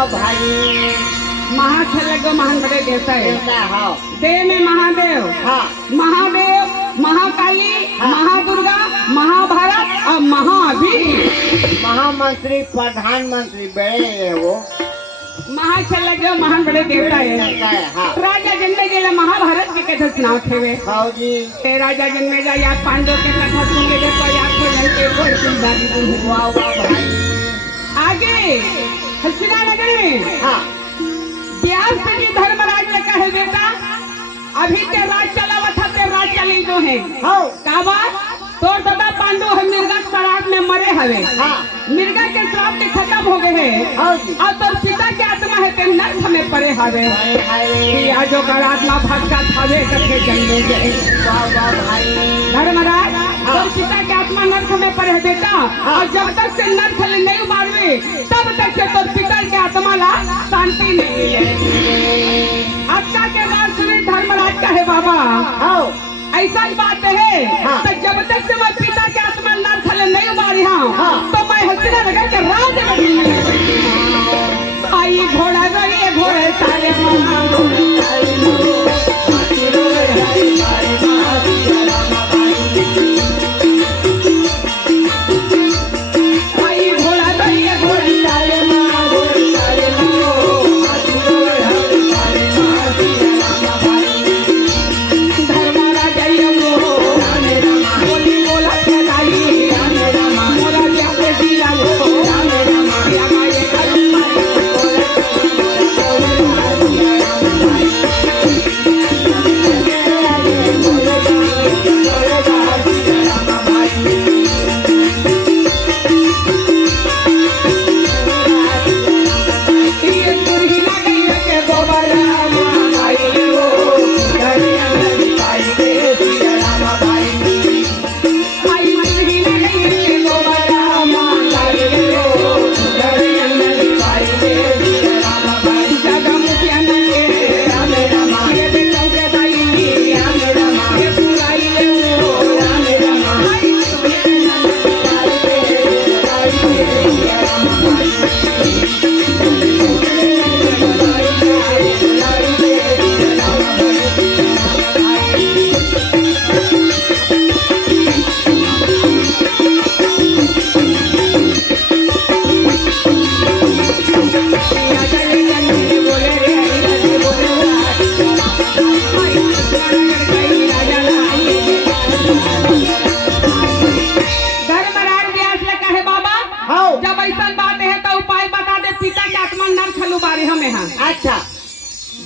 वाह भाई। महाखेल लगो महान बड़े देवता है। हाँ देव में महादेव, हाँ महादेव, महाकाली, महादुर्गा, महाभारत और महावीर। महामंत्री प्रधानमंत्री बड़े है वो। महाखेल लगो महान बड़े देवता है। हाँ राजा जन्मे गेला महाभारत के कथा सुनाओ थे। हाँ जी। ते राजा जन्मे जा या पांडव के कथा सुन ले तो या खोजन के कोई सुंदर। वाह वाह भाई। आगे हस्तिनानगर में हाँ व्यास जी धर्मराज ने कहे बेटा अभी ते राज चलावत था, ते राज चली जो है। हाँ का बात तोर दादा पांडु है मिर्गा के श्राप में मरे हवे। हाँ मिर्गा के श्राप के खत्म हो गए हैं हाँ जी। और तोर पिता के आत्मा है ते नर्क में पड़े हवे। या जो कर आत्मा भटका थावे कथे जन्मे गए। वाह वाह भाई। धर्मराज तोर पिता के आत्मा नर्क में पड़े है बेटा। और जब तक से नर्क नहीं मारवे तब तक से तोर पिता के आत्मा ला शांति नहीं है। अच्छा के बात सुने धर्मराज का है बाबा। हाँ ऐसा ही बात है। तो जब तक से मैं पिता के आत्मा नर्क नहीं मारी तो मैं हस्तिनानगर के राज आई घोड़ा रही घोड़े सारे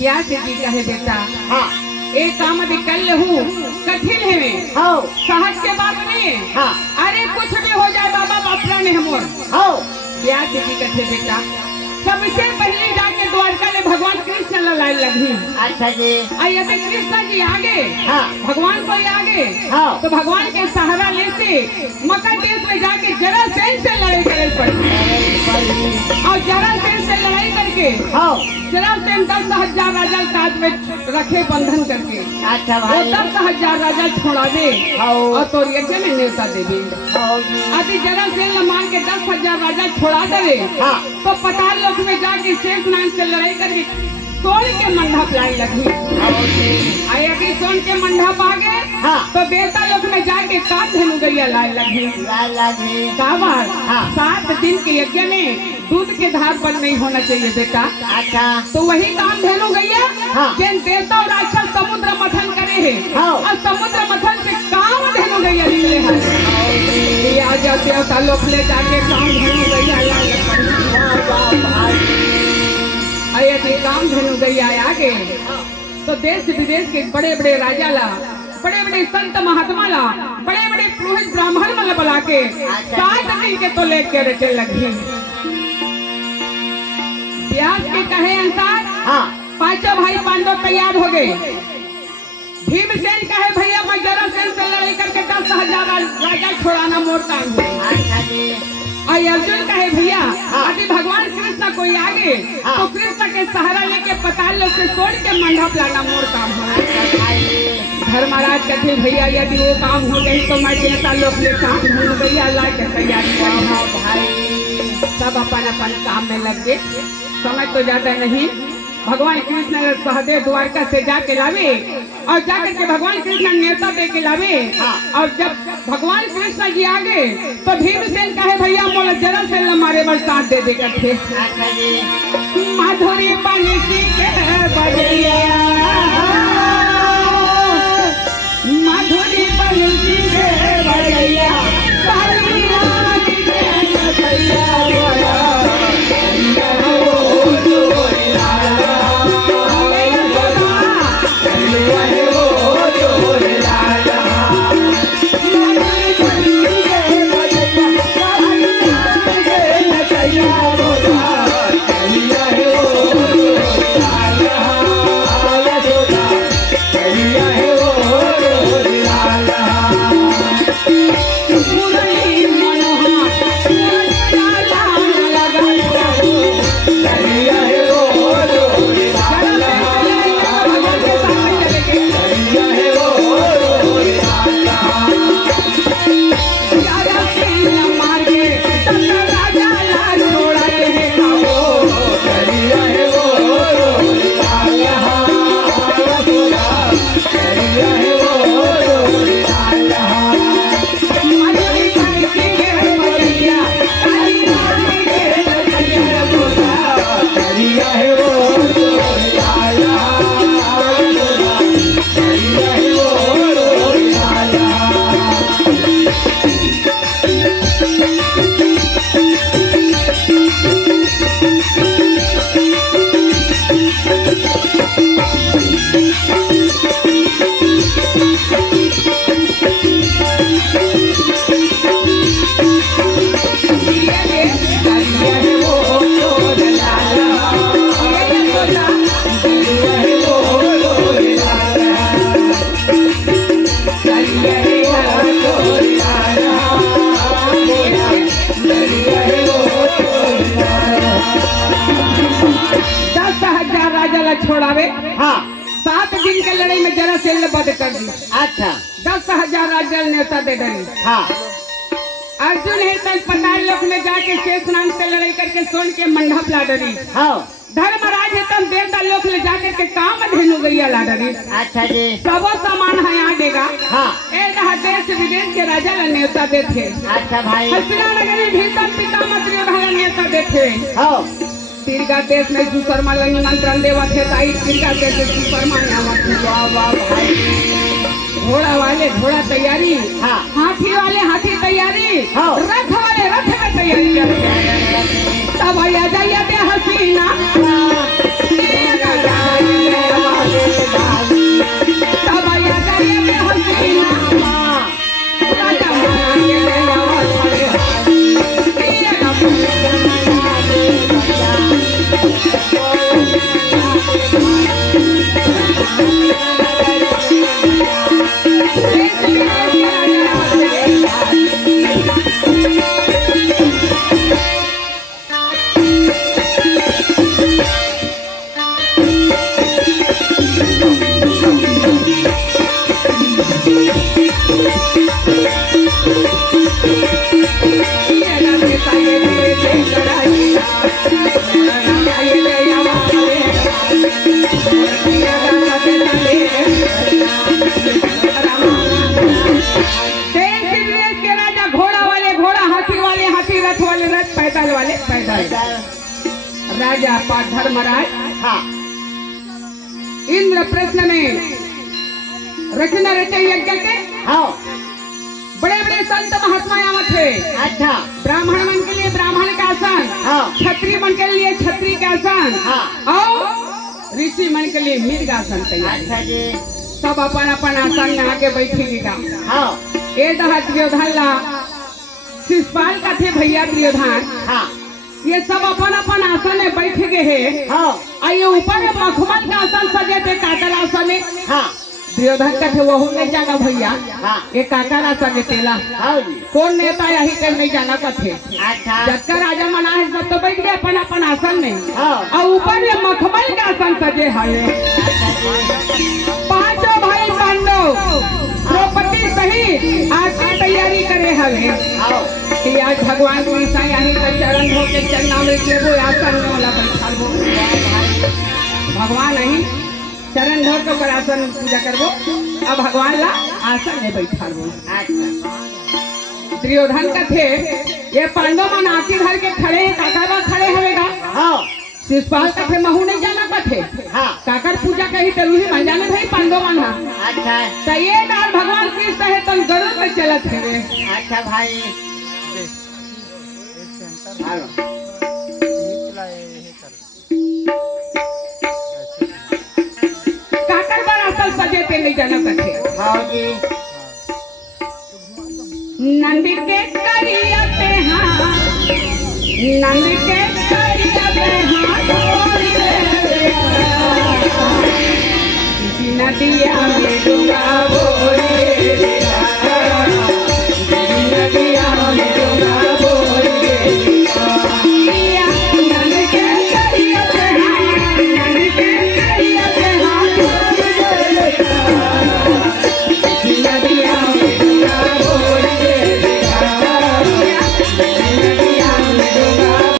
ब्याह से जी कहे बेटा। हाँ एक काम कर लहू कठिन है में। हाँ सहज के बात नहीं। हाँ अरे कुछ भी हो जाए बाबा बापरा ने हमोर। हाँ ब्याह से जी कहे बेटा सबसे पहले जाके द्वारका ले भगवान कृष्ण लड़ाई लगी। अच्छा जी। यदि कृष्ण जी आगे हाँ भगवान को आगे हाँ तो भगवान के सहारा लेते मक्का देश में जाके जरासेन से लड़ाई करे पड़ी। और जरासेन से लड़ाई करके हाँ जरासेन 10,000 राजा काज में रखे बंधन करके। अच्छा वो भाई। 10,000 राजा छोड़ा दे और तो यज्ञ में न्योता देवी। अभी जरासेन मान के 10,000 राजा छोड़ा दे तो पताल लोक में जाके शेष नारायण से लड़ाई करके सोन के मंडप लाई लगी। यदि सोन के मंडप आ गए तो देवता लोक में जाके काट धनु गैया लाई लगी। काबर 7 दिन के यज्ञ में दूध के धार पर नहीं होना चाहिए बेटा। अच्छा तो वही काम धेनु गैया जिन देवता और राक्षस समुद्र मथन करे है और समुद्र मथन से काम धेनु गैया निकले हैं। आजा देवता लोग ले जाके काम धेनु गैया यदि काम धेनु गैया आगे तो देश विदेश के बड़े बड़े राजा ला बड़े बड़े संत महात्मा ला बड़े बड़े पुरोहित ब्राह्मण वाला बुला के 7 दिन के तो लेके रचे लगी। व्यास के कहे अनुसार पांचों भाई पांडव तैयार हो गए। भीमसेन कहे भैया मैं जरासेन से लड़ाई करके 10,000 राजा छोड़ाना मोर काम है। और अर्जुन कहे भैया अभी भगवान कृष्ण कोई आगे तो कृष्ण के सहारा लेके पताल लोग से सोन के मंडप लाना मोर काम है। धर्मराज कहते भैया यदि वो काम हो गई तो मैं देवता लोग ले काम हो भैया ला के तैयारी भाई सब अपन अपन काम में लग गए। समय तो ज्यादा नहीं। भगवान कृष्ण सहदेव द्वारका से जाके लावे और जाकर के भगवान कृष्ण न्योता दे के लावे। और जब भगवान कृष्ण जी आगे तो भीमसेन कहे भैया मोला जरा से हमारे बरसात दे दे करके। अच्छा जी। माधुरी बंसी के बजैया, माधुरी बंसी के बजैया, छोड़ावे। हाँ। 7 दिन के लड़ाई में जरा से बद कर दी। अच्छा। 10,000 राजल न्योता दे डरी। हाँ। अर्जुन है तक पताल लोक में जाके शेष नाग से लड़ाई करके सोन के मंडप ला डरी। हाँ। धर्मराज है तब देवता लोक ले जाकर के काम धेनु गैया ला डरी। अच्छा जी। सब सामान है यहाँ देगा। हाँ। देश विदेश के राजा ला न्योता देते। अच्छा भाई। हसीना नगरी भीतर पिता मंत्री भाई न्योता देते। हाँ। तिरगा देश में सुशर्मा ला निमंत्रण देवा थे ताई तिरगा देश में सुशर्मा आवा थे। वाह वाह भाई। घोड़ा वाले घोड़ा तैयारी। हाँ। हाथी वाले हाथी तैयारी। हाँ। रथ वाले रथ में तैयारी करते। तब आया जाइए ते हसीना। तब आया जाइए ते हसीना। राजा माना के ले आवाज राजा धर्मराज। हाँ। इंद्र प्रश्न ने रचना रचे यज्ञ के। हाँ। बड़े बड़े संत महात्मा यहाँ थे। अच्छा। ब्राह्मण मन के लिए ब्राह्मण का आसन। हाँ। क्षत्रिय मन के लिए क्षत्रिय का आसन। हाँ। और ऋषि मन के लिए मृग आसन तैयार। अच्छा जी। सब अपन अपन आसन में आके बैठेगा। हाँ। ये दुर्योधन ला शिषपाल का थे भैया दुर्योधन। हाँ। ये सब अपन अपन आसन में बैठ गए हैं। हाँ। ये ऊपर मखमल का आसन सजे थे काकर आसन में। हाँ। दुर्योधन का थे वह नहीं जाना भैया। हाँ। ये काकर आसन तेला। हाँ। कौन नेता यही कर नहीं जाना का थे। अच्छा। जब राजा मना है सब तो बैठ गए अपन अपन आसन में। हाँ। और ऊपर में मखमल का आसन सजे है। पांचों भाई पांडव द्रौपदी सही आरती तैयारी करे हवे। कि आज भगवान कृष्ण यानी का चरण धो के चलना में लेबो आसन में वाला बैठाबो भगवान नहीं चरण धो के ओकर आसन में पूजा करबो अब भगवान ला आसन में बैठाबो अच्छा दुर्योधन का थे ये पांडव मन आरती भर के खड़े हैं काका खड़े हवेगा हाँ शिषपाल का थे महू नहीं जाना का थे हाँ काकर पूजा कही तो ही मन जाने भाई पांडव मन हा अच्छा तो ये डाल भगवान कृष्ण है तो गरुड़ पे चलत है अच्छा भाई हेलो काकर बड़ा असल सजे पे नहीं जाना का थे हाँ जी नंदी के करिया पे हाँ नंदी के करिया पे हाँ डोर के किसी नदिया में डूबा बोले